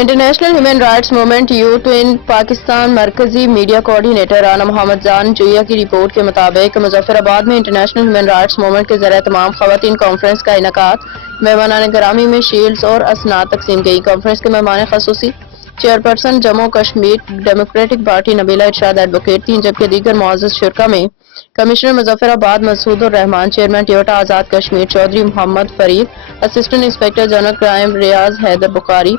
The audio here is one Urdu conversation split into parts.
International human rights movement youth in Pakistan مرکزی میڈیا کوارڈینیٹر رانا محمد جان جویا کی رپورٹ کے مطابق مظفر آباد میں انٹرنیشنل ہیومن رائٹس موومنٹ کے زیر اہتمام خواتین کانفرنس کا انعقاد۔ مہمانان گرامی میں شیلڈز اور اسناد تقسیم گئی۔ کانفرنس کے مہمان خصوصی chairperson Jammu Kashmir democratic party Nabeela Irshad advocate تھیں، جبکہ دیگر معزز شرکاء میں commissioner Muzaffarabad Masood ur-Rehman, chairman Toyota Azad Kashmir Chaudhry Muhammad Farid, assistant inspector general crime Riaz Haider Bukhari,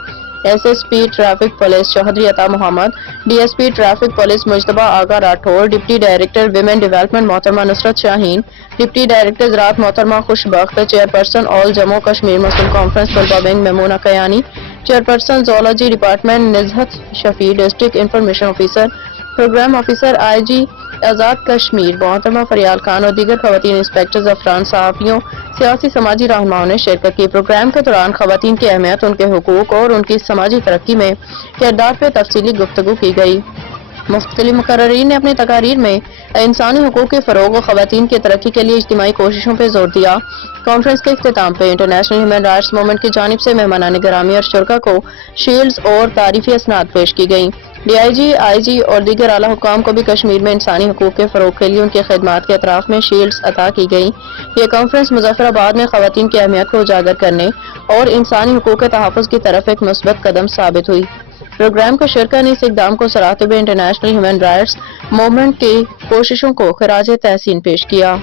S S P traffic police Chaudhry Atta Muhammad, D S P traffic police Mujtaba Agha Rathore, deputy director women development محترمہ نصرت شاہین، ڈپٹی ڈائریکٹر زراعت محترمہ خوشبخت، چیئرپرسن آل جموں کشمیر مسلم کانفرنس طلبہ wing Maimoona Kayani, chairperson zoology department Nuzhat Shafi, district information officer, programme officer I G Azad Kashmir محترمہ فریال خان اور دیگر خواتین انسپکٹرز، افسران، صحافیوں، سیاسی سماجی رہنماؤں نے شرکت کی۔ پروگرام کے دوران خواتین کی اہمیت، ان کے حقوق اور ان کی سماجی ترقی میں کردار پر تفصیلی گفتگو کی گئی۔ مختلف مقررین نے اپنی تقاریر میں انسانی حقوق کے فروغ اور خواتین کی ترقی کے لیے اجتماعی کوششوں پر زور دیا۔ کانفرنس کے اختتام پہ انٹرنیشنل ہیومن رائٹس موومنٹ کی جانب سے مہمانان گرامی اور شرکاء کو شیلڈز اور تعریفی اسناد پیش کی گئیں۔ ڈی آئی جی، آئی جی اور دیگر اعلیٰ حکام کو بھی کشمیر میں انسانی حقوق کے فروغ کے لیے ان کی خدمات کے اعتراف میں شیلڈز عطا کی گئیں۔ یہ کانفرنس مظفر آباد میں خواتین کی اہمیت کو اجاگر کرنے اور انسانی حقوق کے تحفظ کی طرف ایک مثبت قدم ثابت ہوئی۔ پروگرام کے شرکاء نے اس اقدام کو سراہتے ہوئے انٹرنیشنل ہیومن رائٹس موومنٹ کی کوششوں کو خراج تحسین پیش کیا۔